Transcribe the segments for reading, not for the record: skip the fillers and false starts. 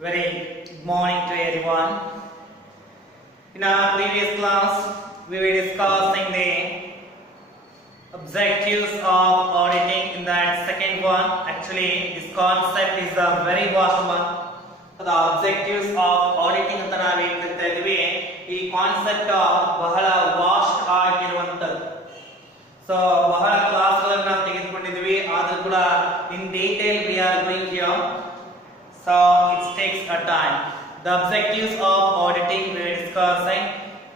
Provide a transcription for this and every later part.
Very good morning to everyone. In our previous class, we were discussing the objectives of auditing. In that second one, actually, this concept is a very vast one. The objectives of auditing ಅಂತ ನಾವು ಏನು ಹೇಳ್ತಾ ಇದೀವಿ, ಈ concept ಬಹಳ vast ಆಗಿರುವಂತದ್ದು. So ಬಹಳ ಕ್ಲಾಸ್ಗಳನ್ನು ನಾವು ತೆಗೆದುಕೊಂಡಿದ್ದೀವಿ, ಆದರೂ ಕೂಡ in detail we are going here. So it takes a time. The objectives of auditing we are discussing.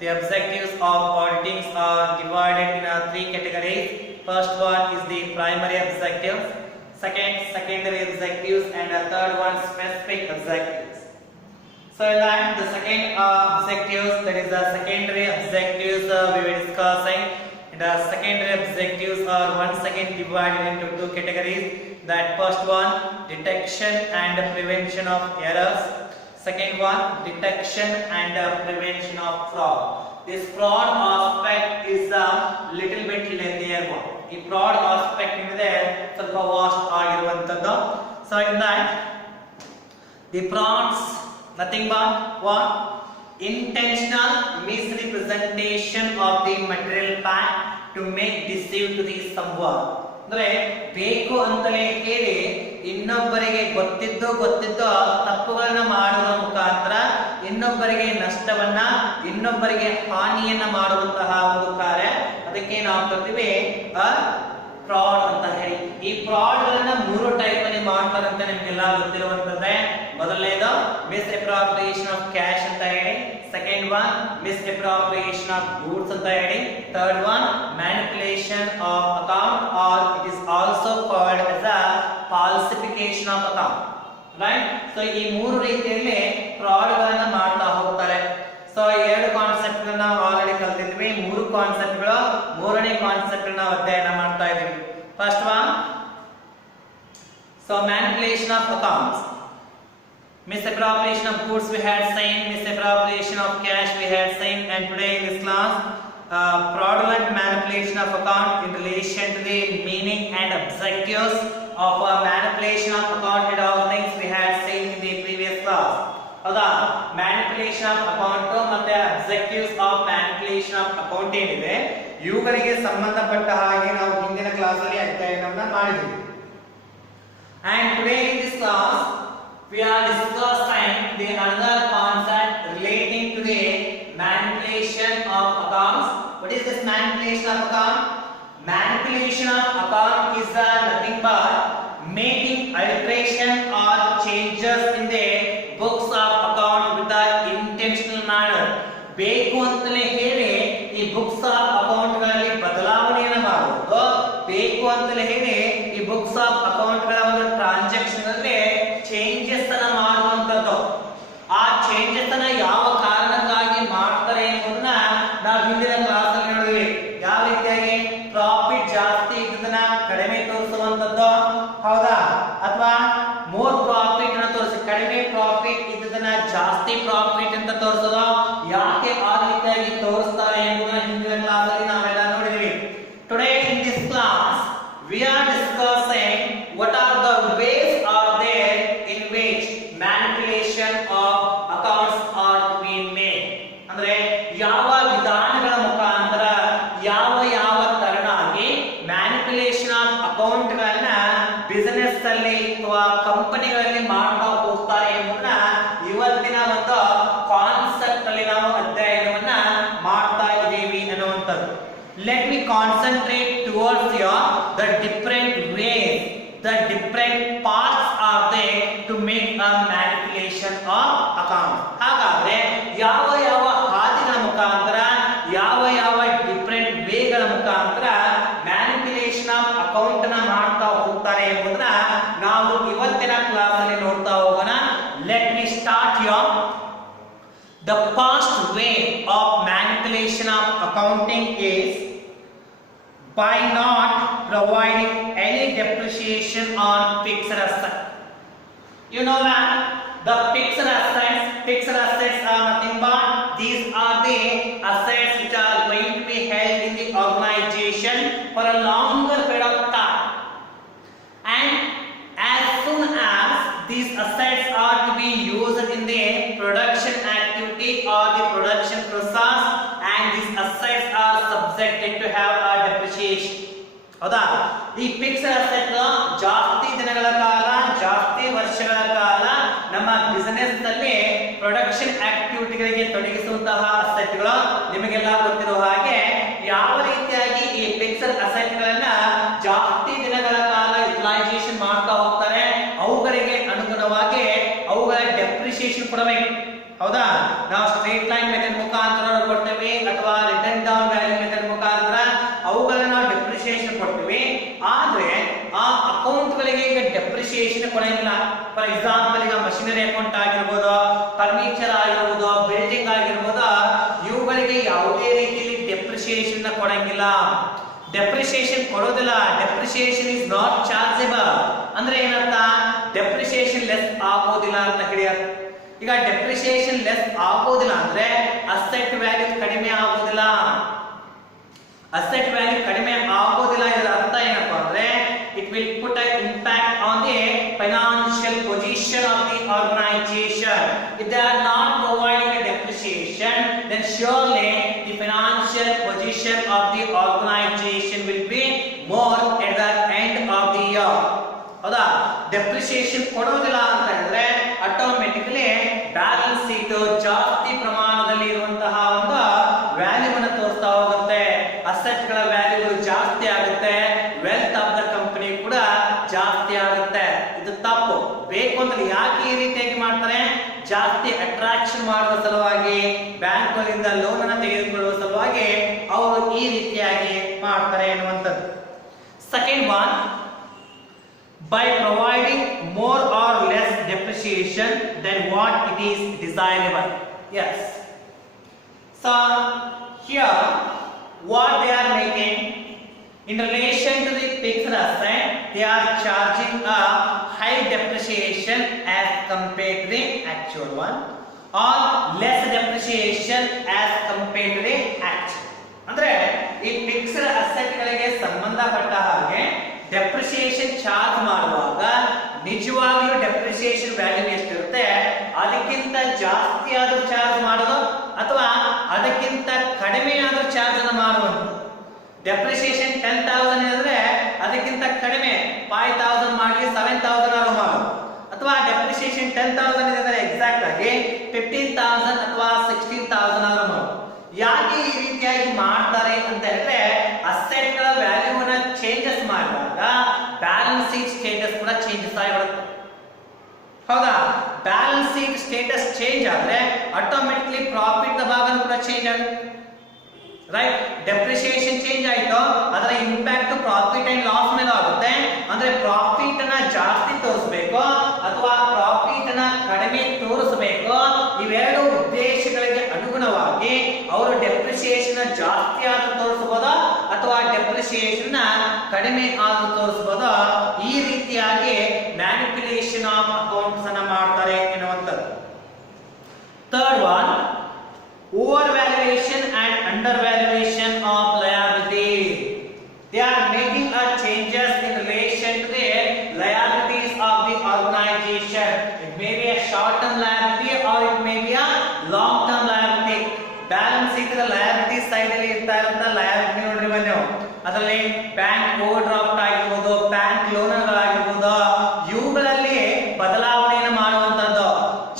The objectives of auditing are divided in three categories. First one is the primary objectives, second secondary objectives, and the third one specific objectives. So in that the second objectives, that is the secondary objectives we were discussing. The secondary objectives are once again divided into two categories. That first one, detection and prevention of errors. Second one, detection and prevention of fraud. This fraud aspect is a little bit lengthier one. The fraud aspect in there ಸ್ವಲ್ಪ vast ಆಗಿರುವಂತದ್ದು. So in that, the frauds nothing but what? Intentional misrepresentation of the material fact to make deceive to the someone. ಅಂದ್ರೆ ಬೇಕು ಅಂತಲೇ ಹೇಳಿ ಇನ್ನೊಬ್ಬರಿಗೆ ಗೊತ್ತಿದ್ದು ತಪ್ಪುಗಳನ್ನ ಮಾಡುವ ಮುಖಾಂತರ ಇನ್ನೊಬ್ಬರಿಗೆ ನಷ್ಟವನ್ನ, ಇನ್ನೊಬ್ಬರಿಗೆ ಹಾನಿಯನ್ನ ಮಾಡುವಂತಹ ಒಂದು ಕಾರ್ಯ, ಅದಕ್ಕೆ ನಾವು ಕರಿತೀವಿ ಫ್ರಾಡ್ ಅಂತ ಹೇಳಿ. ಈ ಫ್ರಾಡ್ ಗಳನ್ನ ಮೂರು ಟೈಪ್ ಅಲ್ಲಿ ಮಾಡ್ತಾರೆ ಅಂತ ನಿಮ್ಗೆಲ್ಲ ಗೊತ್ತಿರುವಂತದ್ದೇ. ಮೊದಲನೇದು ಮಿಸ್ಅಪ್ರಾಪ್ರಿಯೇಷನ್ ಆಫ್ ಕ್ಯಾಶ್ ಅಂತ ಹೇಳಿ, second one misappropriation of goods ಅಂತ ಹೇಳಿ, third one manipulation of account or it is also called as a falsification of account. Right? So ಈ ಮೂರು ರೀತಿಯಲ್ಲಿ ಫ್ರಾಡ್ ಗಳನ್ನ ಮಾಡ್ತಾ ಹೋಗ್ತಾರೆ. ಸೊ ಎರಡು ಕಾನ್ಸೆಪ್ಟ್ ಗಳನ್ನ ನಾವು ಆಲ್ರೆಡಿ ಕಲಿತಿದ್ವಿ. ಮೂರು ಕಾನ್ಸೆಪ್ಟ್ ಗಳು, ಮೂರನೇ ಕಾನ್ಸೆಪ್ಟ್ ನಾವು ಅಧ್ಯಯನ ಮಾಡ್ತಾ ಇದ್ದೀವಿ. First one, so manipulation of accounts, misappropriation of goods we had seen, misappropriation of cash we had seen, and today in this class fraudulent manipulation of account in relation to the meaning and objectives of manipulation of account and all things we had seen in the previous class. ಹೌದಾ? Manipulation of account ಮತ್ತೆ objectives of manipulation of account ಏನಿದೆ, ಇವುಗಳಿಗೆ ಸಂಬಂಧಪಟ್ಟ ಹಾಗೆ ನಾವು ಹಿಂದಿನ class ಅಲ್ಲಿ ಅಧ್ಯಯನವನ್ನ ಮಾಡಿದ್ವಿ. And today in this class we are discussing the another concept relating to the manipulation of accounts. What is this manipulation of account? Manipulation of account is nothing but making alteration or changes in the books of account with the intentional manner. ಬೇಕು ಅಂತಲೇ ಹೇಳಿ ಈ books of account ಗಳಲ್ಲಿ ಬದಲಾವಣೆಯನ್ನು ಮಾಡುವುದು, ಬೇಕು ಅಂತಲೇ ಹೇಳಿ ಈ ಬುಕ್ಸ್ ಆಫ್ ಅಕೌಂಟ್ ಗಳ ಒಂದು ಟ್ರಾನ್ಸಾಕ್ಷನ್ ಅಲ್ಲಿ ಚೇಂಜಸ್ ಅನ್ನ ಮಾಡುವಂತದ್ದು. ಆ ಚೇಂಜಸ್ ಅನ್ನ ಯಾವ ಕಾರಣಕ್ಕಾಗಿ ಮಾಡ್ತಾರೆ ಎಂಬುದನ್ನ ನಾವು ಹಿಂದಿನ ಕ್ಲಾಸ್ ಅಲ್ಲಿ ನೋಡಿದ್ವಿ. ಯಾವ ರೀತಿಯಾಗಿ ಪ್ರಾಫಿಟ್ ಜಾಸ್ತಿ ಇದ್ದದನ್ನ ಕಡಿಮೆ ತೋರಿಸುವಂತದ್ದು, ಹೌದಾ? ಅಥವಾ ಮೋರ್ ಪ್ರಾಫಿಟ್ ಅನ್ನು ತೋರಿಸಿ ಕಡಿಮೆ ಪ್ರಾಫಿಟ್ ಇದ್ದದನ್ನ ಜಾಸ್ತಿ ಪ್ರಾಫಿಟ್ ಅಂತ ತೋರಿಸೋದು, ಯಾಕೆ ಆ ರೀತಿಯಾಗಿ ತೋರಿಸ್ತಾರೆ ಎಂಬುದನ್ನ ಹಿಂದಿನ ಕ್ಲಾಸ್ ಅಲ್ಲಿ ನಾವೆಲ್ಲ ನೋಡಿದ್ವಿ. Today in this class we are discussing what are the ways are there in which manipulation of accounts are to be made. ಅಂದ್ರೆ ಯಾವ ವಿಧಾನಗಳ ಮುಖಾಂತರ ಯಾವ ತರನಾಗಿ ಮ್ಯಾನಿಪುಲೇಷನ್ ಆಫ್ ಅಕೌಂಟ್ ಗಳನ್ನ ಬಿಸಿನೆಸ್ ಅಲ್ಲಿ ಅಥವಾ ಕಂಪನಿಗಳಲ್ಲಿ ಮಾಡ್ತಾ ಹೋಗ್ತಾರೆ ಎಂಬುದನ್ನ ಇವತ್ತಿನ ಒಂದು ಕಾನ್ಸೆಪ್ಟ್ ಅಲ್ಲಿ ನಾವು ಅಧ್ಯಯನವನ್ನ ಮಾಡ್ತಾ ಇದ್ದೀವಿ ಅನ್ನುವಂಥದ್ದು. Let me concentrate towards the different ways, the different paths are there to make a manipulation of account. ಹಾಗಾದ್ರೆ ಯಾವ ಹಾದಿಗಳ ಮುಖಾಂತರ, ಯಾವ ಡಿಫರೆಂಟ್ ವೇಗಳ ಮುಖಾಂತರ ಮ್ಯಾನಿಪುಲೇಷನ್ ಆಫ್ ಅಕೌಂಟ್ ನ ಮಾಡ್ತಾ ಹೋಗ್ತಾರೆ ಎಂಬುದನ್ನ ನಾವು ಇವತ್ತಿನ ಕ್ಲಾಸ್ ಅಲ್ಲಿ ನೋಡ್ತಾ ಹೋಗೋಣ. Let me start here. The first way of manipulation of accounting is by not providing any depreciation on fixed assets. You know that the fixed assets are nothing but these are the assets which are going to be held in the organization for a longer period of time, and as soon as these assets are to be used ಹೌದಾ? ಈ fixed asset ಜಾಸ್ತಿ ದಿನಗಳ ಕಾಲ, ಜಾಸ್ತಿ ವರ್ಷಗಳ ಕಾಲ ನಮ್ಮ business ನಲ್ಲಿ ಪ್ರೊಡಕ್ಷನ್ ಆಕ್ಟಿವಿಟಿಗಳಿಗೆ ತೊಡಗಿಸುವಂತಹ ಅಸೆಟ್ಗಳು ನಿಮಗೆಲ್ಲ ಗೊತ್ತಿರುವ ಹಾಗೆ ಯಾವ ರೀತಿಯಾಗಿ ಈ ಫಿಕ್ಸ್ಡ್ ಅಸೆಟ್ ಗಳನ್ನ ಜಾಸ್ತಿ ದಿನಗಳ ಕಾಲ ಯುಟಿಲೈಸೇಷನ್ ಮಾಡ್ತಾ ಹೋಗ್ತಾರೆ, ಅವುಗಳಿಗೆ ಅನುಗುಣವಾಗಿ ಅವುಗಳ ಡೆಪ್ರಿಸಿಯೇಷನ್ ಕೊಡಬೇಕು. ಹೌದಾ? ನಾವು ಸ್ಟ್ರೇಟ್ ಲೈನ್ ಮೆಥಡ್ ಮುಖಾಂತರ ಕೊಡ್ತೇವೆ ಅಥವಾ ರಿಟರ್ನ್ ಡೌನ್ ವ್ಯಾಲ್ಯೂ ಮೆಥಡ್ ಮುಖಾಂತರ ಅವುಗಳನ್ನ ನಾವು ಡೆಪ್ರಿಸಿಯೇಷನ್ ಕೊಡ್ತೀವಿ. ಆದ್ರೆ ಆ ಅಕೌಂಟ್ ಗಳಿಗೆ ಈಗ ಡೆಪ್ರಿಸಿಯೇಷನ್ ಕೊಡಂಗಿಲ್ಲ. ಫಾರ್ ಎಕ್ಸಾಂಪಲ್ ಈಗ ಮಷಿನರಿ ಅಕೌಂಟ್ ಆಗಿರ್ಬೋದು, ಫರ್ನಿಚರ್ ಆಗಿರ್ಬೋದು, ಬಿಲ್ಡಿಂಗ್ ಆಗಿರ್ಬೋದು, ಇವುಗಳಿಗೆ ಯಾವುದೇ ರೀತಿಯಲ್ಲಿ ಡೆಪ್ರಿಸಿಯೇಷನ್ ಕೊಡಂಗಿಲ್ಲ. ಡೆಪ್ರಿಸಿಯೇಷನ್ ಕೊಡೋದಿಲ್ಲ. Depreciation is not chargeable. ಅಂದ್ರೆ ಏನಂತ? ಡೆಪ್ರಿಸಿಯೇಷನ್ ಲೆಸ್ ಆಗೋದಿಲ್ಲ ಅಂತ ಹೇಳಿ. ಈಗ ಡೆಪ್ರಿಸಿಯೇಷನ್ ಲೆಸ್ ಆಗೋದಿಲ್ಲ ಅಂದ್ರೆ ಅಸೆಟ್ ವ್ಯಾಲ್ಯೂ ಕಡಿಮೆ ಆಗೋದಿಲ್ಲ. ಅಸೆಟ್ ವ್ಯಾಲ್ಯೂ ಕಡಿಮೆ ಆಗೋದಿಲ್ಲ ಇದರ ಅರ್ಥ ಏನಪ್ಪಾ ಅಂದ್ರೆ it will put a impact on the financial position of the organisation. If they are not providing a depreciation, then surely the financial position of the organization will be more at the end of the year. ಹೌದಾ? Depreciation ಕೊಡೋದಿಲ್ಲ ಅಂತ ಹೇಳಿದ್ರೆ automatically balance sheet ಜಾಸ್ತಿ ಪ್ರಮಾಣದಲ್ಲಿ ಇರುವಂತಹ ಒಂದು ವ್ಯಾಲ್ಯೂವನ್ನು ತೋರಿಸ್ತಾ ಹೋಗುತ್ತೆ. ಅಸೆಟ್ ಗಳ ವ್ಯಾಲ್ಯೂಗಳು ಜಾಸ್ತಿ ಆಗುತ್ತೆ, ವೆಲ್ತ್ ಆಫ್ ದ ಕಂಪನಿ ಕೂಡ ಜಾಸ್ತಿ ಆಗುತ್ತೆ. ಇದು ತಪ್ಪು. ಬೇಕು ಅಂತ ಯಾಕೆ ಈ ರೀತಿಯಾಗಿ ಮಾಡ್ತಾರೆ? ಜಾಸ್ತಿ ಅಟ್ರಾಕ್ಷನ್ ಮಾಡುವ ಸಲುವಾಗಿ, ಬ್ಯಾಂಕ್ಗಳಿಂದ ಲೋನ್ ಅನ್ನು ತೆಗೆದುಕೊಳ್ಳುವ ಸಲುವಾಗಿ ಅವರು ಈ ರೀತಿಯಾಗಿ ಮಾಡ್ತಾರೆ ಎನ್ನುವಂಥದ್ದು. Second one, by providing more or less depreciation than what it is desirable. Yes. So here what they are making in relation to the fixed asset, they are charging a high depreciation as compared to the actual one, or less depreciation as compared to the actual. ಅಂದ್ರೆ ಈ fixed asset ಗಳಿಗೆ ಸಂಬಂಧಪಟ್ಟ ಹಾಗೆ depreciation charge ಮಾಡುವಾಗ ನಿಜವಾಗ್ಲೂ depreciation value ಎಷ್ಟಿರುತ್ತೆ ಅದಕ್ಕಿಂತ ಜಾಸ್ತಿ ಆದ್ರೂ ಚಾರ್ಜ್ ಮಾಡೋದು ಅಥವಾ ಅದಕ್ಕಿಂತ ಕಡಿಮೆ ಆದ್ರೂ ಚಾರ್ಜ್ ಅನ್ನು ಮಾಡುವುದು. ಡೆಪ್ರಿಸಿಯೇಷನ್ 10,000 ಇದ್ರೆ ಅದಕ್ಕಿಂತ ಕಡಿಮೆ 5,000 ಮಾಡಲಿ, 7,000 ಆದ್ರೂ ಮಾಡೋದು. ಅಥವಾ ಡೆಪ್ರಿಸಿಯೇಷನ್ 10,000 ಇದ್ರೆ ಎಕ್ಸಾಕ್ಟ್ ಆಗಿ 15,000 ಅಥವಾ 16,000 ಆದ್ರೂ ಮಾಡೋದು. ಯಾಕೆ ಈ ರೀತಿಯಾಗಿ ಮಾಡ್ತಾರೆ ಅಂತ ಹೇಳಿದ್ರೆ ಅಸೆಟ್ ಗಳ ವ್ಯಾಲ್ಯೂನ ಚೇಂಜಸ್ ಮಾಡುವಾಗ ಬ್ಯಾಲೆನ್ಸ್ ಶೀಟ್ ಸ್ಟೇಟಸ್ ಕೂಡ ಚೇಂಜಸ್ ಆಗಿರುತ್ತೆ. ಹೌದಾ? ಬ್ಯಾಲೆನ್ಸ್ ಶೀಟ್ ಸ್ಟೇಟಸ್ ಚೇಂಜ್ ಆದ್ರೆ ಆಟೋಮೆಟಿಕ್ಲಿ ಪ್ರಾಫಿಟ್ ದ ಭಾಗ ಕೂಡ ಚೇಂಜ್ ಆಗುತ್ತೆ. ರೈಟ್? ಡೆಪ್ರಿಸಿಯೇಷನ್ ಚೇಂಜ್ ಆಯ್ತು, ಅದರ ಇಂಪ್ಯಾಕ್ಟ್ ಪ್ರಾಫಿಟ್ ಅಂಡ್ ಲಾಸ್ ಮೇಲೆ ಆಗುತ್ತೆ. ಅಂದ್ರೆ ಪ್ರಾಫಿಟ್ ಅನ್ನ ಜಾಸ್ತಿ ತೋರಿಸಬೇಕು ಅಥವಾ ಪ್ರಾಫಿಟ್ ಅನ್ನ ಕಡಿಮೆ ತೋರಿಸಬೇಕು. ಇವೆರಡು ಉದ್ದೇಶಗಳಿಗೆ ಅನುಗುಣವಾಗಿ ಅವರು ಡೆಪ್ರಿಸಿಯೇಷನ್ ಜಾಸ್ತಿ ಆದ್ರೂ ತೋರಿಸಬಹುದು ಅಥವಾ ಡೆಪ್ರಿಸಿಯೇಷನ್ ಕಡಿಮೆ ಆದ್ರೂ ತೋರಿಸಬಹುದು. ಈ ರೀತಿಯಾಗಿ ಮ್ಯಾನಿಪ್ಯುಲೇಷನ್ ಆಫ್ ಅಕೌಂಟ್ಸ್ ಅನ್ನ ಮಾಡ್ತಾರೆ ಎನ್ನುವಂಥದ್ದು. Third one, overvaluation and undervaluation of liability. They are making a changes in relation to the liabilities of the organization. It may be a short-term liability or it may be a long-term liability. Balance sheet the liability side ಅಲ್ಲಿ ಇರ್ತಾ ಇರುವಂತ liability ನೋಡ್ರಿ ಬನ್ನಿ. ಅದರಲ್ಲಿ bank over draft ಆಗಿರ್ಬೋದು, bank ಲೋನ್ಗಳಾಗಿರ್ಬೋದು, ಇವುಗಳಲ್ಲಿ ಬದಲಾವಣೆಯನ್ನು ಮಾಡುವಂತದ್ದು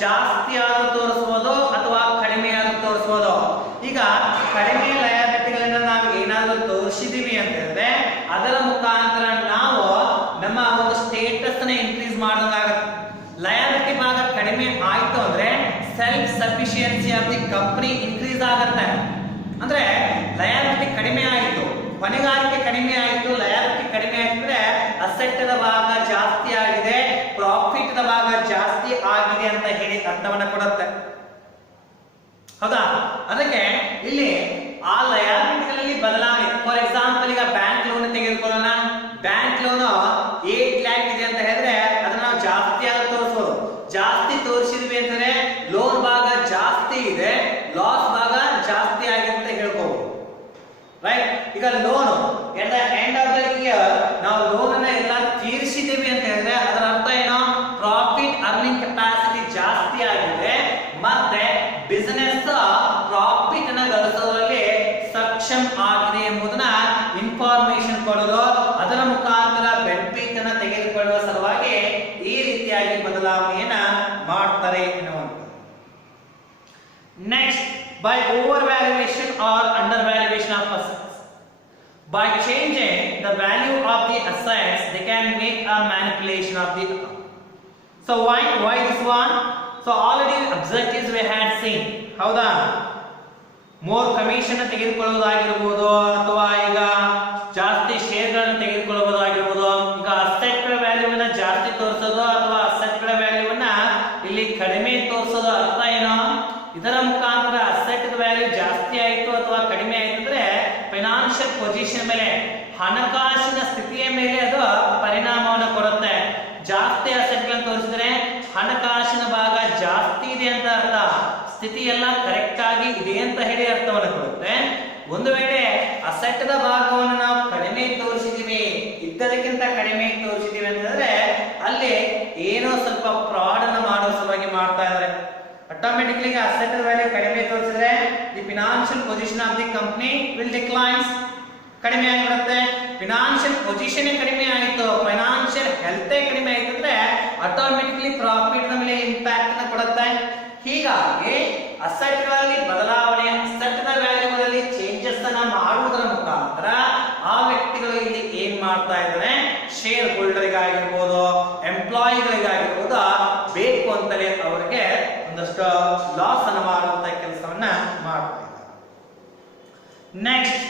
ಜಾಸ್ತಿ ಆದ್ರೂ ತೋರಿಸಬಹುದು ಅಥವಾ ಕಡಿಮೆ ಆದ್ರೂ ತೋರಿಸಬಹುದು. ಈಗ ಕಡಿಮೆ ಲಯಬಿಲಿಟಿಗಳನ್ನ ನಾವು ಏನಾದ್ರೂ ತೋರಿಸಿದೀವಿ ಅಂತ ಹೇಳಿದ್ರೆ ಅದರ ಮುಖಾಂತರ ನಾವು ನಮ್ಮ ಒಂದು ಸ್ಟೇಟಸ್ ನ ಇನ್ಕ್ರೀಸ್ ಮಾಡಿದಂಗಾಗುತ್ತೆ. ಲಯಬಿಲಿಟಿ ಭಾಗ ಕಡಿಮೆ ಆಯ್ತು ಅಂದ್ರೆ self sufficiency of the company increase ಆಗುತ್ತೆ. ಅಂದ್ರೆ ಲಯಬಿಲಿಟಿ ಕಡಿಮೆ ಆಯ್ತು, ಹೊಣೆಗಾರಿಕೆ ಕಡಿಮೆ ಆಯ್ತು, ಲಯಬಿಲಿಟಿ ಕಡಿಮೆ ಆಯ್ತಂದ್ರೆ ಅಸೆಟ್ ದ ಭಾಗ ಜಾಸ್ತಿ ಆಗಿದೆ, ಪ್ರಾಫಿಟ್ ದ ಭಾಗ ಜಾಸ್ತಿ ಆಗಿದೆ ಅಂತ ಹೇಳಿ ಅರ್ಥವನ್ನ ಕೊಡುತ್ತೆ. ಹೌದಾ? ಅದಕ್ಕೆ ಇಲ್ಲಿ ಆ ಲಯಬಿಲಿಟಿಗಳಲ್ಲಿ ಬದಲಾವಣೆ. ಫಾರ್ ಎಕ್ಸಾಂಪಲ್ ಈಗ ಬ್ಯಾಂಕ್ ಲೋನ್ ತೆಗೆದುಕೊಳ್ಳೋಣ. ಬ್ಯಾಂಕ್ ಲೋನ್ 8 lakh ಇದೆ ಅಂತ ಹೇಳಿದ್ರೆ ಅದನ್ನ ನಾವು ಜಾಸ್ತಿ ಆಗಿ ತೋರಿಸಬಹುದು. ಜಾಸ್ತಿ ತೋರಿಸಿದ್ವಿ ಅಂತಂದ್ರೆ ಲೋನ್ ಭಾಗ ಜಾಸ್ತಿ ಇದೆ, ಲಾಸ್ ಭಾಗ ಜಾಸ್ತಿ ಆಗಿದೆ ಅಂತ ಹೇಳ್ಕೋಬಹುದು. ರೈಟ್? ಈಗ loan at the end of the year ನಾವು ಲೋನ್ ಅನ್ನ ಎಲ್ಲ ತೀರಿಸಿದ್ದೀವಿ ಅಂತ ಹೇಳಿದ್ರೆ ಅದರ ಅರ್ಥ ಏನು? ಪ್ರಾಫಿಟ್ ಅರ್ನಿಂಗ್ ಕೆಪಾಸಿಟಿ ಜಾಸ್ತಿ ಆಗಿದೆ ಮತ್ತೆ ಬಿಸಿನೆಸ್ ಪ್ರಾಫಿಟ್ ಅನ್ನ ಗಳಿಸೋದ್ರಲ್ಲಿ ಸಕ್ಷಮ ಆಗಿದೆ ಎಂಬುದನ್ನ ಇನ್ಫಾರ್ಮೇಶನ್ ಕೊಡೋದು. by overvaluation or undervaluation of assets. By changing the value of the assets, they can make a manipulation of the account. So why this one? So already objectives we had seen. ಹೌದಾ? More commission ತೆಗೆದುಕೊಳ್ಳುವುದಾಗಿರಬಹುದು ಅಥವಾ ಈಗ ಜಾಸ್ತಿ ಶೇರ್ಗಳನ್ನು ತೆಗೆದುಕೊಳ್ಳಬಹುದಾಗಿರಬಹುದು. ಈಗ ಅಸೆಟ್ಗಳ ವ್ಯಾಲ್ಯೂವನ್ನ ಜಾಸ್ತಿ ತೋರಿಸೋದು ಅಥವಾ ಅಸೆಟ್ಗಳ ವ್ಯಾಲ್ಯೂವನ್ನ ಇಲ್ಲಿ ಕಡಿಮೆ ತೋರಿಸೋದು ಅರ್ಥ ಏನು? ಇದರ ಮುಖಾಂತರ ಅಸೆಟ್ ವ್ಯಾಲ್ಯೂ ಜಾಸ್ತಿ ಆಯಿತು ಅಥವಾ ಕಡಿಮೆ ಆಯಿತು ಅಂದ್ರೆ ಫೈನಾನ್ಷಿಯಲ್ ಪೊಸಿಷನ್ ಮೇಲೆ, ಹಣಕಾಸಿನ ಸ್ಥಿತಿಯ ಮೇಲೆ ಅದು ಪರಿಣಾಮವನ್ನು ಕೊಡುತ್ತೆ. ಜಾಸ್ತಿ ಅಸೆಟ್ಗಳನ್ನು ತೋರಿಸಿದ್ರೆ ಹಣಕಾಸಿನ ಭಾಗ ಜಾಸ್ತಿ ಇದೆ ಅಂತ ಅರ್ಥ, ಸ್ಥಿತಿ ಎಲ್ಲ ಕರೆಕ್ಟ್ ಆಗಿ ಇದೆ ಅಂತ ಹೇಳಿ ಅರ್ಥವನ್ನು ಕೊಡುತ್ತೆ. ಒಂದು ವೇಳೆ ಅಸೆಟ್ ದ ಭಾಗವನ್ನು ನಾವು ಕಡಿಮೆ ತೋರಿಸಿದೀವಿ, ಇದ್ದದಕ್ಕಿಂತ ಕಡಿಮೆ ತೋರಿಸಿದೀವಿ ಅಂತಂದ್ರೆ ಅಲ್ಲಿ ಏನೋ ಸ್ವಲ್ಪ ಫ್ರಾಡ್ ಅನ್ನು ಮಾಡುವ ಸಲುವಾಗಿ ಮಾಡ್ತಾ ಇದ್ದಾರೆ. ಆಟೋಮೆಟಿಕ್ಲಿ ಅಸೆಟ್ ವ್ಯಾಲ್ಯೂ ಕಡಿಮೆ ತೋರಿಸಿದ್ರೆ the financial position of the company will declines, ಕಡಿಮೆ ಆಗಿರುತ್ತೆ. ಫಿನಾನ್ಷಿಯಲ್ ಪೊಸಿಷನ್ ಕಡಿಮೆ ಆಯಿತು, ಫೈನಾನ್ಷಿಯಲ್ ಹೆಲ್ತ್ ಕಡಿಮೆ ಆಯಿತು ಅಂದ್ರೆ ಆಟೋಮೆಟಿಕ್ಲಿ ಪ್ರಾಫಿಟ್ ಮೇಲೆ ಇಂಪ್ಯಾಕ್ಟ್ ಅನ್ನು ಕೊಡುತ್ತೆ. ಹೀಗಾಗಿ ಅಸೆಟ್ಗಳಲ್ಲಿ ಬದಲಾವಣೆ, ಅಸೆಟ್ ನ ವ್ಯಾಲ್ಯೂಗಳಲ್ಲಿ ಚೇಂಜಸ್ ಅನ್ನ ಮಾಡುವುದರ ಮುಖಾಂತರ ಆ ವ್ಯಕ್ತಿಗಳು ಇಲ್ಲಿ ಏನ್ ಮಾಡ್ತಾ ಇದ್ದಾರೆ, ಶೇರ್ ಹೋಲ್ಡರ್ಗಾಗಿರ್ಬೋದು, ಎಂಪ್ಲಾಯಿಗಳಿಗಾಗಿರ್ಬೋದು, ಬೇಕು ಅಂತಲೇ ಅವರಿಗೆ ಒಂದಷ್ಟು ಲಾಸ್ ಅನ್ನು ಮಾಡುವಂತ ಕೆಲಸವನ್ನ ಮಾಡ್ತಾ ಇದ್ದಾರೆ. Next,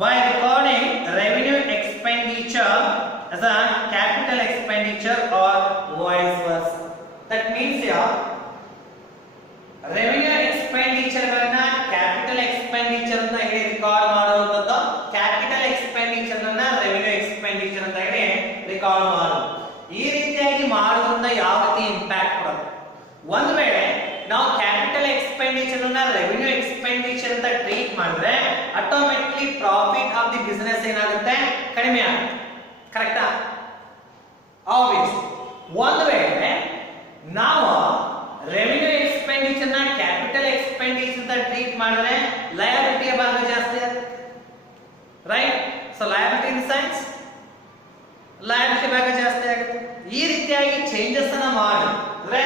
by recording revenue expenditure as a capital expenditure or vice versa. That means here revenue expenditure ಗಳನ್ನ capital expenditure ಅಂತ ಹೇಳಿ ರೆಕಾರ್ಡ್ ಮಾಡುವಂತದ್ದು, capital expenditure ಅನ್ನ revenue expenditure ಅಂತ ಹೇಳಿ ರೆಕಾರ್ಡ್ ಮಾಡೋದು. ಈ ರೀತಿಯಾಗಿ ಮಾಡೋದ್ರಿಂದ ಯಾವ ರೀತಿ ಇಂಪ್ಯಾಕ್ಟ್ ಬರುತ್ತೆ? ಒಂದು ವೇಳೆ ನಾವು ಕ್ಯಾಪಿಟಲ್ ಎಕ್ಸ್ಪೆಂಡಿಚರ್ ಅನ್ನ ರೆವಿನ್ಯೂ ಎಕ್ಸ್ಪೆಂಡಿಚರ್ ಅಂತ ಟ್ರೀಟ್ ಮಾಡಿದ್ರೆ automatically profit of the business ಏನಾಗುತ್ತೆ, ಕಡಿಮೆ ಆಗುತ್ತೆ. ಕರೆಕ್ಟಾ? ಆಬ್ವಿಯಸ್. ಒಂದು ವೇಳೆ ನಾವು ರೆವಿನ್ಯೂ ಎಕ್ಸ್ಪೆಂಡಿಚರ್ ನ ಕ್ಯಾಪಿಟಲ್ ಎಕ್ಸ್ಪೆಂಡಿಚರ್ ಅಂತ ಟ್ರೀಟ್ ಮಾಡಿದ್ರೆ ಲಯಬಿಲಿಟಿಯ ಭಾಗ ಜಾಸ್ತಿ ಆಗುತ್ತೆ. Right? So liability in sense liability ಭಾಗ ಜಾಸ್ತಿ ಆಗುತ್ತೆ. ಈ ರೀತಿಯಾಗಿ ಚೇಂಜಸ್ ಅನ್ನ ಮಾಡಿದ್ರೆ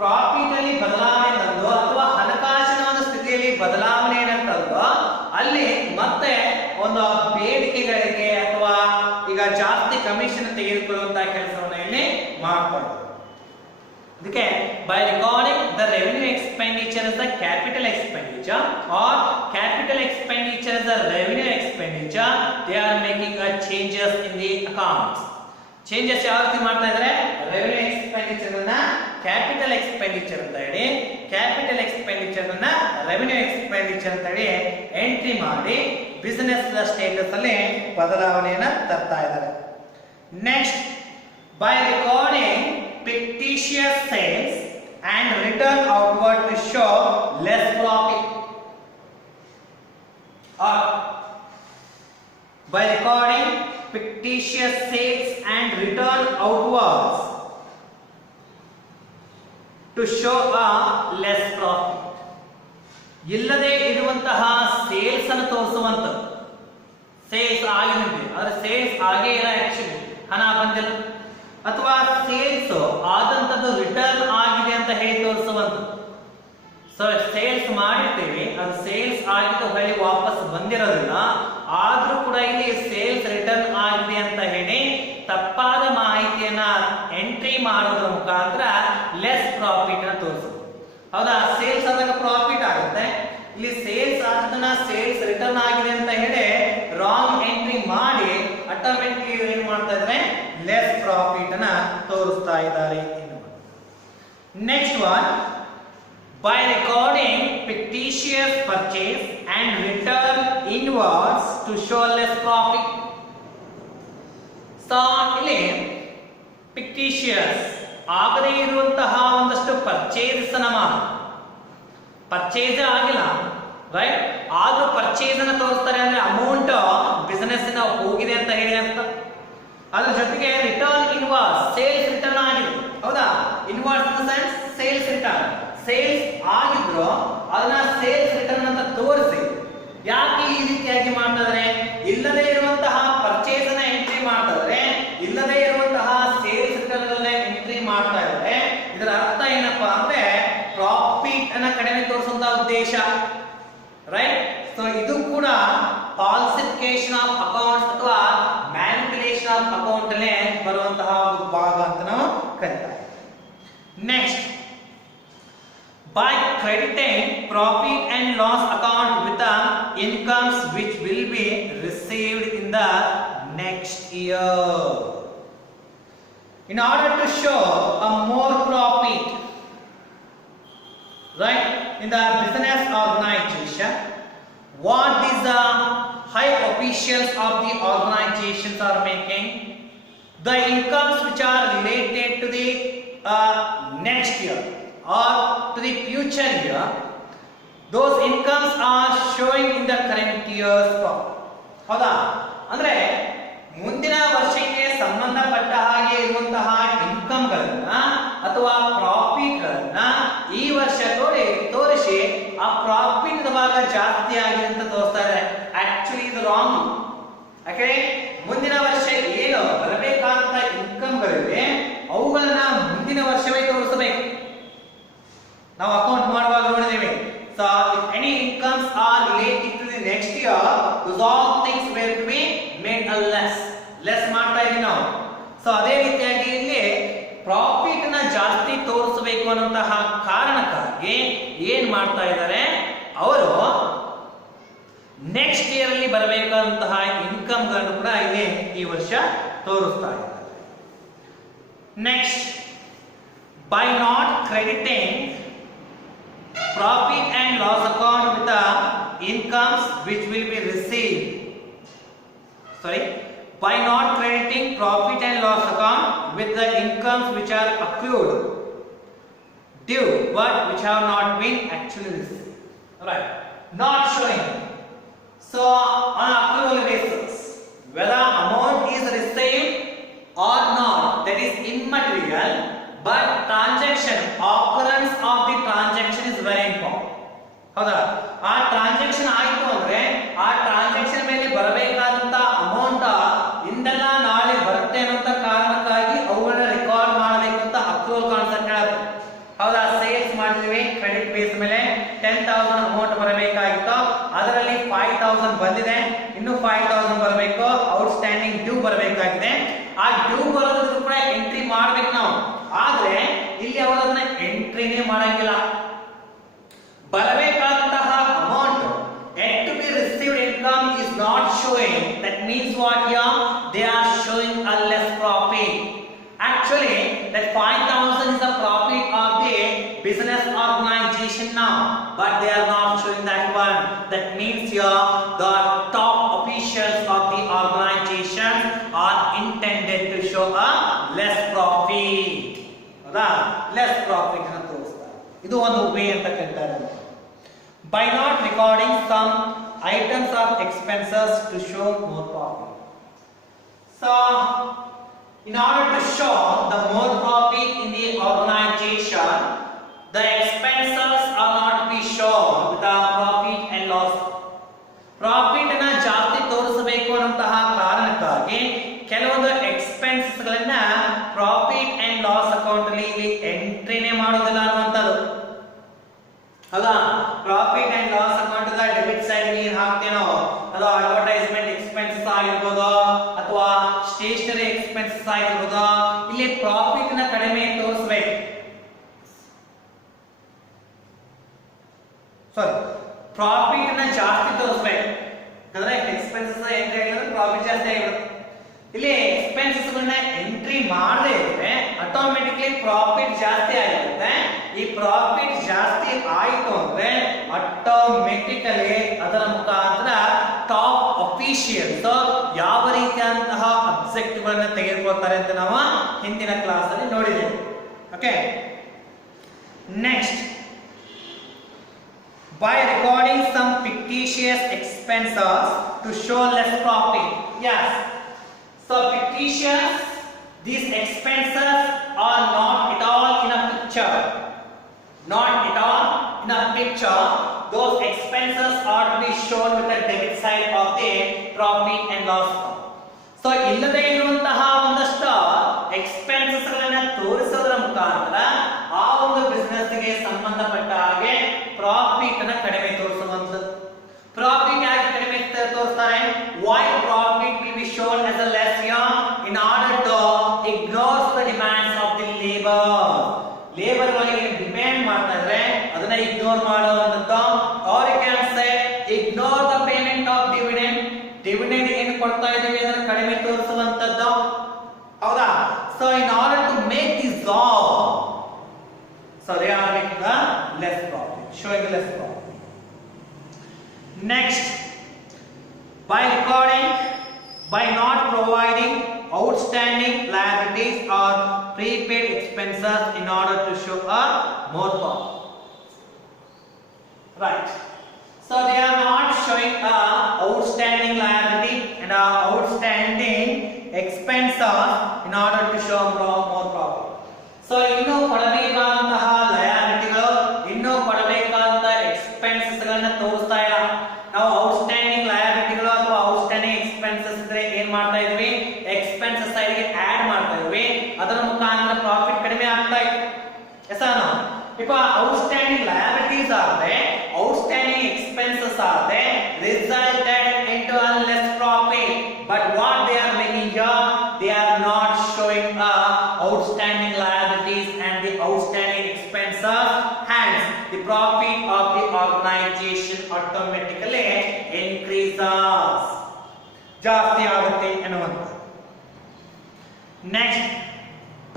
ಪ್ರಾಫಿಟ್ ಅಲ್ಲಿ ಬದಲಾವಣೆ ತಂದು ಅಥವಾ ಹಣಕಾಸಿನ ಒಂದು ಸ್ಥಿತಿಯಲ್ಲಿ ಬದಲಾವಣೆಯನ್ನು ತಂದು ಅಲ್ಲಿ ಮತ್ತೆ ಒಂದು ಬೇಡಿಕೆಗಳಿಗೆ ಅಥವಾ ಈಗ ಜಾಸ್ತಿ ಕಮಿಷನ್ ತೆಗೆದುಕೊಳ್ಳುವಂತಹ ಕೆಲಸವನ್ನು ಇಲ್ಲಿ ಮಾಡ್ತಾರೆ. ಅದಕ್ಕೆ by recording the revenue expenditure as the capital expenditure or capital expenditure as the revenue expenditure, they are making a changes in the accounts. Changes ಯಾವ ರೀತಿ ಮಾಡ್ತಾ ಇದ್ದಾರೆ? ರೆವಿನ್ಯೂ ಎಕ್ಸ್ಪೆಂಡಿಚರ್ ಅನ್ನ ಕ್ಯಾಪಿಟಲ್ ಎಕ್ಸ್ಪೆಂಡಿಚರ್ ಅಂತ ಹೇಳಿ, ಕ್ಯಾಪಿಟಲ್ ಎಕ್ಸ್ಪೆಂಡಿಚರ್ ಅನ್ನ revenue expenditure ಅಂತ ಹೇಳಿ ಎಂಟ್ರಿ ಮಾಡಿ ಬಿಸಿನೆಸ್ ಸ್ಟೇಟಸ್ ಅಲ್ಲಿ ಬದಲಾವಣೆಯನ್ನ ತರ್ತಾ ಇದ್ದಾರೆ. Next, by recording fictitious sales and return outward to show less profit, or by recording fictitious sales and return outwards to show a less profit. ಇಲ್ಲದೆ ಇರುವಂತಹ ಸೇಲ್ಸ್ ಅನ್ನು ತೋರಿಸುವಂತದ್ದು. ಸೇಲ್ಸ್ ಆಗಿದೆ ಆದರೆ ಸೇಲ್ಸ್ ಆಗೇ ಇಲ್ಲ, ಆಕ್ಚುಲಿ ಹಣ ಬಂದಿಲ್ಲ, ಅಥವಾ ಸೇಲ್ಸ್ ಆದಂತದ್ದು ರಿಟರ್ನ್ ಆಗಿದೆ ಅಂತ ಹೇಳಿ ತೋರಿಸುವಂತದ್ದು. ಸೊ ಸೇಲ್ಸ್ ಮಾಡಿರ್ತೀವಿ, ಅದು ಸೇಲ್ಸ್ ಆಗಿದ್ದು ಹೊಳ್ಳಿ ವಾಪಸ್ ಬಂದಿರೋದಿಲ್ಲ, ಆದ್ರೂ ಕೂಡ ಇಲ್ಲಿ ಸೇಲ್ಸ್ ರಿಟರ್ನ್ ಆಗಿದೆ ಅಂತ ಹೇಳಿ ತಪ್ಪಾದ ಮಾಹಿತಿಯನ್ನ ಎಂಟ್ರಿ ಮಾಡೋದ್ರ ಮುಖಾಂತರ ಲೆಸ್ ಪ್ರಾಫಿಟ್ ಅನ್ನ ತೋರಿಸೋದು. ಹೌದಾ? ಸೇಲ್ಸ್ ಆದಾಗ ಪ್ರಾಫಿಟ್ ಆಗುತ್ತೆ, ಇಲ್ಲಿ ಸೇಲ್ಸ್ ಆದನ್ನ ಸೇಲ್ಸ್ ರಿಟರ್ನ್ ಆಗಿದೆ ಅಂತ ಹೇಳಿ ರಾಂಗ್ ಎಂಟ್ರಿ ಮಾಡಿ ಆಟೋಮೆಟಿಕ್ಲಿ ಏನ್ ಮಾಡ್ತಾ ಇದ್ದಾರೆ, ಲೆಸ್ ಪ್ರಾಫಿಟ್ ಅನ್ನ ತೋರಿಸ್ತಾ ಇದ್ದಾರೆ. Next one, by recording fictitious purchase and return inwards to show less profit. So ಇಲ್ಲಿ fictitious ಆಗದೇ ಇರುವಂತಹ ಒಂದಷ್ಟು ಪರ್ಚೇಸ್ ಅನ್ನ ಮಾಡಿ, ಪರ್ಚೇಸ್ ಆಗಿಲ್ಲ ರೈಟ್, ಆದ್ರೂ ಪರ್ಚೇಸ್ ಅನ್ನ ತೋರಿಸ್ತಾರೆ ಅಂದ್ರೆ ಅಮೌಂಟ್ ಬಿಸಿನೆಸ್ ನ ಹೋಗಿದೆ ಅಂತ ಹೇಳಿ ಅಂತ. ಅದ್ರ ಜೊತೆಗೆ ರಿಟರ್ನ್ ಇನ್ವಾರ್ಡ್ಸ್, ಸೇಲ್ಸ್ ರಿಟರ್ನ್ ಆಗಿದೆ. ಹೌದಾ? Inwards in the sense sales return, sales ಆಗಿದ್ರು ಅದನ್ನ ಸೇಲ್ಸ್ ರಿಟರ್ನ್ ಅಂತ ತೋರಿಸಿ. ಯಾಕೆ ಈ ರೀತಿಯಾಗಿ ಮಾಡ್ತಾರೆ? ಇಲ್ಲದೆ ಇರುವಂತಹ ಪರ್ಚೇಸ್ ಅನ್ನ ಎಂಟ್ರಿ ಮಾಡ್ತಾರೆ, ಇಲ್ಲದೆ ಇರುವಂತಹ ಸೇಲ್ಸ್ ರಿಟರ್ನ್ ಅನ್ನ ಎಂಟ್ರಿ ಮಾಡ್ತಾ ಇದ್ದಾರೆ. ಇದರ ಅರ್ಥ ಏನಪ್ಪಾ ಅಂದ್ರೆ ಪ್ರಾಫಿಟ್ ಅನ್ನ ಕಡಿಮೆ ತೋರಿಸುವಂತಹ ಉದ್ದೇಶ ಉದ್ದೇಶ, ರೈಟ್. ಸೊ ಇದು ಕೂಡ ಫಾಲ್ಸಿಫಿಕೇಶನ್ ಆಫ್ ಅಕೌಂಟ್ಸ್ ಅಥವಾ ಮ್ಯಾನಿಪುಲೇಷನ್ ಆಫ್ ಅಕೌಂಟ್ ಅಲ್ಲೇ ಬರುವಂತಹ ಒಂದು ಭಾಗ ಅಂತ ನಾವು ಕರೀತಾರೆ. Next, by crediting profit and loss account with the incomes which will be received in the next year. In order to show a more profit, right, in the business organization, what is the high officials of the organizations are making, the incomes which are related to the next year or to the future year, those incomes are showing in the current year's profit. ಹೌದಾ? ಅಂದ್ರೆ ಮುಂದಿನ ವರ್ಷಕ್ಕೆ ಸಂಬಂಧಪಟ್ಟ ಹಾಗೆ ಇರುವಂತಹ ಇನ್ಕಮ್ಗಳನ್ನ ಅಥವಾ profit ಗಳನ್ನ ಈ ವರ್ಷ ತೋರಿಸಿ ಆ ಪ್ರಾಫಿಟ್ ಭಾಗ ಜಾಸ್ತಿ ಆಗಿದೆ ಅಂತ ತೋರಿಸ್ತಾ ಇದ್ದಾರೆ. ಆಕ್ಚುಲಿ ಇದು ರಾಂಗ್. ಯಾಕೆ? ಮುಂದಿನ ವರ್ಷ ಏನು ಬರಬೇಕಾದಂತ ಇನ್ಕಮ್ಗಳಿವೆ ಅವುಗಳನ್ನ ಮುಂದಿನ ವರ್ಷವೇ ತೋರಿಸಬೇಕು. ನಾವು ಅಕೌಂಟ್ ಮಾಡುವಾಗ ನೋಡಿದ್ದೇವೆ. So if any incomes are related to the next year, those all things were to be made a less ಮಾಡ್ತಾ ಇದೀವಿ ನಾವು. ಸೊ ಅದೇ ರೀತಿಯಾಗಿ ಇಲ್ಲಿ ಪ್ರಾಫಿಟ್ ನ ಜಾಸ್ತಿ ತೋರಿಸಬೇಕು ಅನ್ನುವಂತಹ ಕಾರಣಕ್ಕಾಗಿ ಏನ್ ಮಾಡ್ತಾ ಇದ್ದಾರೆ ಅವರು, ನೆಕ್ಸ್ಟ್ ಇಯರ್ ಅಲ್ಲಿ ಬರಬೇಕಾದಂತಹ ಇನ್ಕಮ್ ಗಳನ್ನು ಕೂಡ ಇಲ್ಲಿ ಈ ವರ್ಷ ತೋರಿಸ್ತಾ ಇದ್ದಾರೆ. Next, by not crediting profit and loss account with the incomes which will be received, by not crediting profit and loss account with the incomes which are accrued due but which have not been actually received, right, not showing. So on accrual basis, whether amount is received or not, that is immaterial, but transaction, occurrence of the transaction is very important. ಹೌದಾ? ಆ transaction ಆಯ್ತು ಅಂದ್ರೆ ಆ transaction ಮೇಲೆ ಬರಬೇಕಾದಂತ amount ಇಂದೆಲ್ಲ ನಾಳೆ ಬರುತ್ತೆ ಅನ್ನೋ ಕಾರಣಕ್ಕಾಗಿ ಅವುಗಳನ್ನ ರೆಕಾರ್ಡ್ ಮಾಡಬೇಕು ಅಂತ ಅಕ್ರೂವಲ್ ಕಾನ್ಸೆಪ್ಟ್ ಹೇಳುತ್ತೆ. ಹೌದಾ? ಸೇಲ್ಸ್ ಮಾಡಿದ್ವಿ, ಕ್ರೆಡಿಟ್ ಬೇಸ್ ಮೇಲೆ 10,000 ಅಮೌಂಟ್ ಬರಬೇಕಾಗಿತ್ತು, ಅದರಲ್ಲಿ 5,000 ಬಂದಿದೆ, ಇನ್ನು 5,000 ಬರಬೇಕು, ಔಟ್ಸ್ಟ್ಯಾಂಡಿಂಗ್ ಡ್ಯೂ ಬರಬೇಕಾಗಿದೆ. ಆ ಡ್ಯೂ ಬರೋದಕ್ಕೂ ಕೂಡ ಎಂಟ್ರಿ ಮಾಡ್ಬೇಕು ನಾವು. ಆದ್ರೆ ಇಲ್ಲಿ ಅವರು ಅದನ್ನ ಎಂಟ್ರಿನೇ ಮಾಡಂಗಿಲ್ಲ. ಬರಬೇಕಾದಂತಹ amount yet to be received income is not showing. That means what here? They are showing a less profit. Actually, that 5,000 is the profit of the business organization now, but they are not showing that one. That means here the top officials of the organization are intended to show a less profit. ಹೌದಾ? Less profit ಅನ್ನು ತೋರಿಸ್ತಾರೆ. ಇದು ಒಂದು way ಅಂತ ಕರೀತಾರೆ. By not recording some items of expenses to show more profit. So in order to show the more profit in the organization, the expenses are not be shown with the profit and loss. Profit ಅನ್ನ ಜಾಸ್ತಿ ತೋರಿಸಬೇಕು ಅನ್ನುವಂತಹ ಕಾರಣಕ್ಕಾಗಿ ಕೆಲವೊಂದು expenses ಗಳನ್ನ profit and loss account ಅಲ್ಲಿ ಇಲ್ಲಿ ಎಂಟ್ರಿನೇ ಮಾಡೋದಿಲ್ಲ ಅನ್ನುವಂಥದ್ದು. ಹೌದಾ? Profit and loss account debit side ಏನ್ ಹಾಕ್ತೇವೆ ನಾವು, ಅದು ಅಡ್ವರ್ಟೈಸ್ಮೆಂಟ್ ಎಕ್ಸ್ಪೆನ್ಸಸ್ ಆಗಿರ್ಬೋದು ಅಥವಾ ಸ್ಟೇಷನರಿ ಎಕ್ಸ್ಪೆನ್ಸಸ್ ಆಗಿರ್ಬೋದು, ಇಲ್ಲಿ ಪ್ರಾಫಿಟ್ ನ ಕಡಿಮೆ ತೋರಿಸಬೇಕು. ಪ್ರಾಫಿಟ್ ನ ಜಾಸ್ತಿ ತೋರಿಸಬೇಕು. ಅಂದ್ರೆ ಎಕ್ಸ್ಪೆನ್ಸಸ್ ಎಂಟ್ರಿ ಆಗಿದ್ರೆ ಪ್ರಾಫಿಟ್ ಜಾಸ್ತಿ ಆಗಿರುತ್ತೆ. ಇಲ್ಲಿ ಎಕ್ಸ್ಪೆನ್ಸಸ್ ಗಳನ್ನ ಎಂಟ್ರಿ ಮಾಡದೇ ಇದ್ರೆ ಆಟೋಮೆಟಿಕ್ಲಿ ಪ್ರಾಫಿಟ್ ಜಾಸ್ತಿ ಆಗಿರುತ್ತೆ. ಈ ಪ್ರಾಫಿಟ್ ಜಾಸ್ತಿ ಆಯಿತು ಅಂದ್ರೆ ಆಟೋಮೆಟಿಕಲಿ ಅದರ ಮುಖಾಂತರ ಟಾಪ್ ಅಫಿಷಿಯಲ್ಸ್ ಯಾವ ರೀತಿಯಾದಂತಹ ಅಬ್ಜೆಕ್ಟ್ ಗಳನ್ನ ತೆಗೆದುಕೊಳ್ತಾರೆ ಅಂತ ನಾವು ಹಿಂದಿನ ಕ್ಲಾಸ್ ಅಲ್ಲಿ ನೋಡಿದ್ದೇವೆ. Okay, next, by recording some fictitious expenses to show less profit. Yes, so fictitious, these expenses are not at all in a picture. Not at all in a picture. Those expenses are to be shown with the debit side of the profit and loss account. So illade iruvanತಹ ಒಂದಷ್ಟು expenses ಗಳನ್ನ ತೋರಿಸೋದರ ಮುಖಾಂತರ ಆ ಒಂದು business ಗೆ ಸಂಬಂಧಪಟ್ಟ ಹಾಗೆ profit ಅನ್ನು order to ignore the demands of the labor. Labour ಗಳಿಗೆ ಡಿಮ್ಯಾಂಡ್ ಮಾಡ್ತಾ ಇದ್ರೆ ಅದನ್ನ ಇಗ್ನೋರ್ ಮಾಡುವಂತದ್ದು. or you can say ignore the payment of dividend. Dividend ಏನು ಕೊಡ್ತಾ ಇದೀವಿ ಅದನ್ನ ಕಡಿಮೆ ತೋರಿಸುವಂತದ್ದು, ಹೌದಾ? so in order to make this law, so they are making a less profit, showing a less profit. Next, by recording, by not providing outstanding liabilities or prepaid expenses in order to show a more profit. Right. So they are not showing a outstanding liability and a outstanding expenses in order to show more profit. So ಇನ್ನೂ ಕೊಡಬೇಕಾದಂತಹ ಲಯಾಬಿಲಿಟಿಗಳು, ಇನ್ನೂ ಕೊಡಬೇಕಾದಂತಹ expenses ಗಳನ್ನ ತೋರಿಸ್ತಾ ಇಲ್ಲ. ನಾವು outstanding ಲಯಾಬಿಲಿಟಿಗಳು ಅಥವಾ outstanding expenses ಇದ್ರೆ ಏನ್ ಮಾಡ್ತಾ ಇದ್ವಿ, ಎಕ್ಸ್ಪೆನ್ಸಸ್ ಸೈಡ್ ಗೆ ಆಡ್ ಮಾಡ್ತಾ ಇದ್ವಿ, ಅದರ ಮುಖಾಂತರ ಪ್ರಾಫಿಟ್ ಕಡಿಮೆ ಆಗ್ತಾ ಇತ್ತು. ಎಸಾನೋ if outstanding liabilities are there, outstanding expenses are there, resulted into a less profit. But what they are making here, they are not showing outstanding liabilities and the outstanding expenses. Hence, the profit of the organization automatically increases. ಜಾಸ್ತಿ ಆಗುತ್ತೆ ಎನ್ನುವಂತ. Next,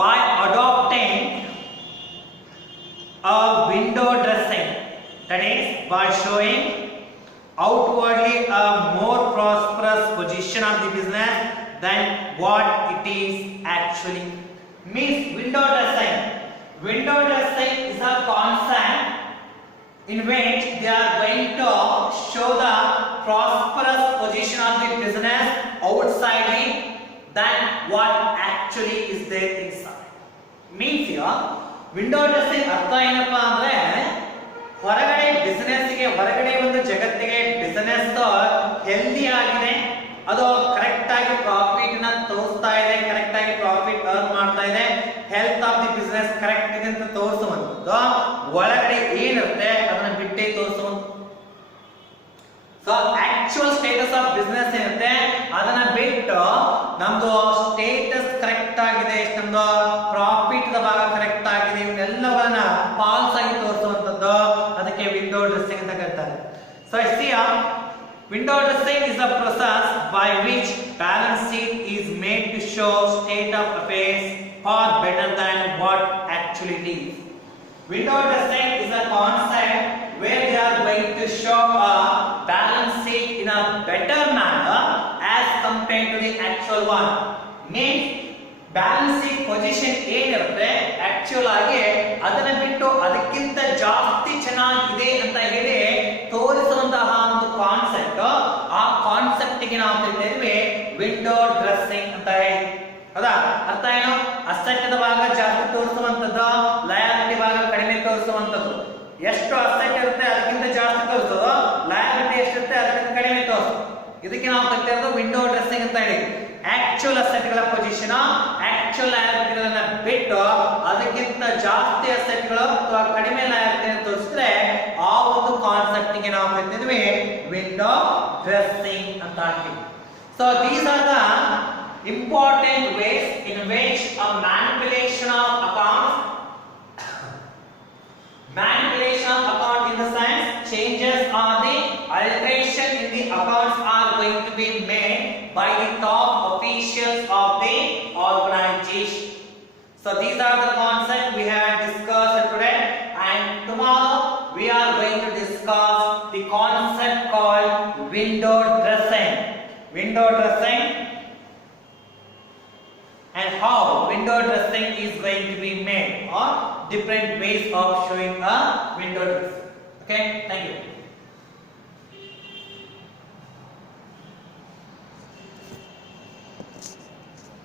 by adopting a window dressing, that is by showing outwardly a more prosperous position of the business than what it is actually. Means window dressing. Window dressing is a concept in which they are going to show the prosperous position of the business outside than what actually is there inside. Means here window dressing ಅರ್ಥ ಏನಪ್ಪಾ ಅಂದ್ರೆ, ಹೊರಗಡೆ business ಗೆ, ಹೊರಗಡೆ ಒಂದು ಜಗತ್ತಿಗೆ business healthy ಆಗಿದೆ, ಅದು ಕರೆಕ್ಟ್ ಆಗಿ ಪ್ರಾಫಿಟ್ ನ ತೋರಿಸ್ತಾ ಇದೆ, ಕರೆಕ್ಟ್ ಆಗಿ ಪ್ರಾಫಿಟ್ ಅರ್ನ್ ಮಾಡ್ತಾ ಇದೆ, health of the business correct ಇದೆ ಅಂತ ತೋರಿಸುವಂತದ್ದು. ಒಳಗಡೆ ಏನಿರುತ್ತೆ ಅದನ್ನ ಬಿಟ್ಟೆ ತೋರಿಸುವಂತ. So actual status of business ಏನಿರುತ್ತೆ ಅದನ್ನ ಬಿಟ್ಟು ನಮ್ದು ಸ್ಟೇಟಸ್ ಕರೆಕ್ಟ್ ಆಗಿದೆ, ನಮ್ದು ಪ್ರಾಫಿಟ್ ಭಾಗ ಕರೆಕ್ಟ್ ಆಗಿದೆ, ಇವನ್ನೆಲ್ಲವನ್ನ ಫಾಲ್ಸ್ ಆಗಿ ತೋರಿಸುವಂತದ್ದು, ಅದಕ್ಕೆ ವಿಂಡೋ ಡ್ರೆಸ್ಸಿಂಗ್ ಅಂತ ಕರೀತಾರೆ. So window dressing is a process by which balance sheet is made to show state of affairs far better than what actually it is. Window dressing is a concept where they are going to show a balance sheet in a better manner as compared to the actual one. Means balance sheet position ಏನಿರುತ್ತೆ actual ಆಗಿ ಅದನ್ನ ಬಿಟ್ಟು ಅದಕ್ಕಿಂತ ಜಾಸ್ತಿ ಚೆನ್ನಾಗಿದೆ ಅಂತ ಹೇಳಿ ತೋರಿಸುವಂತಹ ಒಂದು ಕಾನ್ಸೆಪ್ಟ್, ಆ ಕಾನ್ಸೆಪ್ಟ್ ಗೆ ನಾವು ಕರೀತೀವಿ ವಿಂಡೋ ಡ್ರೆಸ್ಸಿಂಗ್ ಅಂತ ಹೇಳಿ. ಹೌದಾ? ಅರ್ಥ ಏನು? ಅಸೆಟ್ ಭಾಗ ಜಾಸ್ತಿ ತೋರಿಸುವಂತದ್ದು, ಲಯಾಬಿಲಿಟಿ ಭಾಗ ಕಡಿಮೆ ತೋರಿಸುವಂತದ್ದು. ಎಷ್ಟು ಅಸೆಟ್ ಇರುತ್ತೆ ಅದಕ್ಕಿಂತ ಜಾಸ್ತಿ ತೋರಿಸೋದು, ಲಯಾಬಿಲಿಟಿ ಎಷ್ಟಿರುತ್ತೆ ಅದಕ್ಕಿಂತ ಕಡಿಮೆ ತೋರಿಸೋದು. ಇದಕ್ಕೆ ನಾವು ಕರೀತಿರೋದು ವಿಂಡೋ ಡ್ರೆಸ್ಸಿಂಗ್ ಅಂತ ಹೇಳಿ. ಆಕ್ಚುಯಲ್ ಅಸೆಟ್ ಗಳ ಪೊಸಿಷನ್, ಆಕ್ಚುಯಲ್ ಲಯಬಿಲಿಟಿಗಳನ್ನ ಬಿಟ್ಟು ಅದಕ್ಕಿಂತ ಜಾಸ್ತಿ ಅಸೆಟ್ ಗಳು ಅಥವಾ ಕಡಿಮೆ ಲಯಬಿಲಿಟಿ ತೋರಿಸಿದ್ರೆ ಆ ಒಂದು ಕಾನ್ಸೆಪ್ಟ್ ಗೆ ನಾವು ಕರೀತಿದ್ವಿ ವಿಂಡೋ ಡ್ರೆಸ್ಸಿಂಗ್ ಅಂತ ಹಾಕಿ. So these are the important ways in which a manipulation of accounts in the sense changes or the alteration in the accounts are going to be made by the top officials of the organization. So these are the concepts we have discussed today, and tomorrow we are going to discuss the concept called window dressing. Window dressing and how window dressing is going to be made, or different ways of showing a window dressing. Okay, thank you.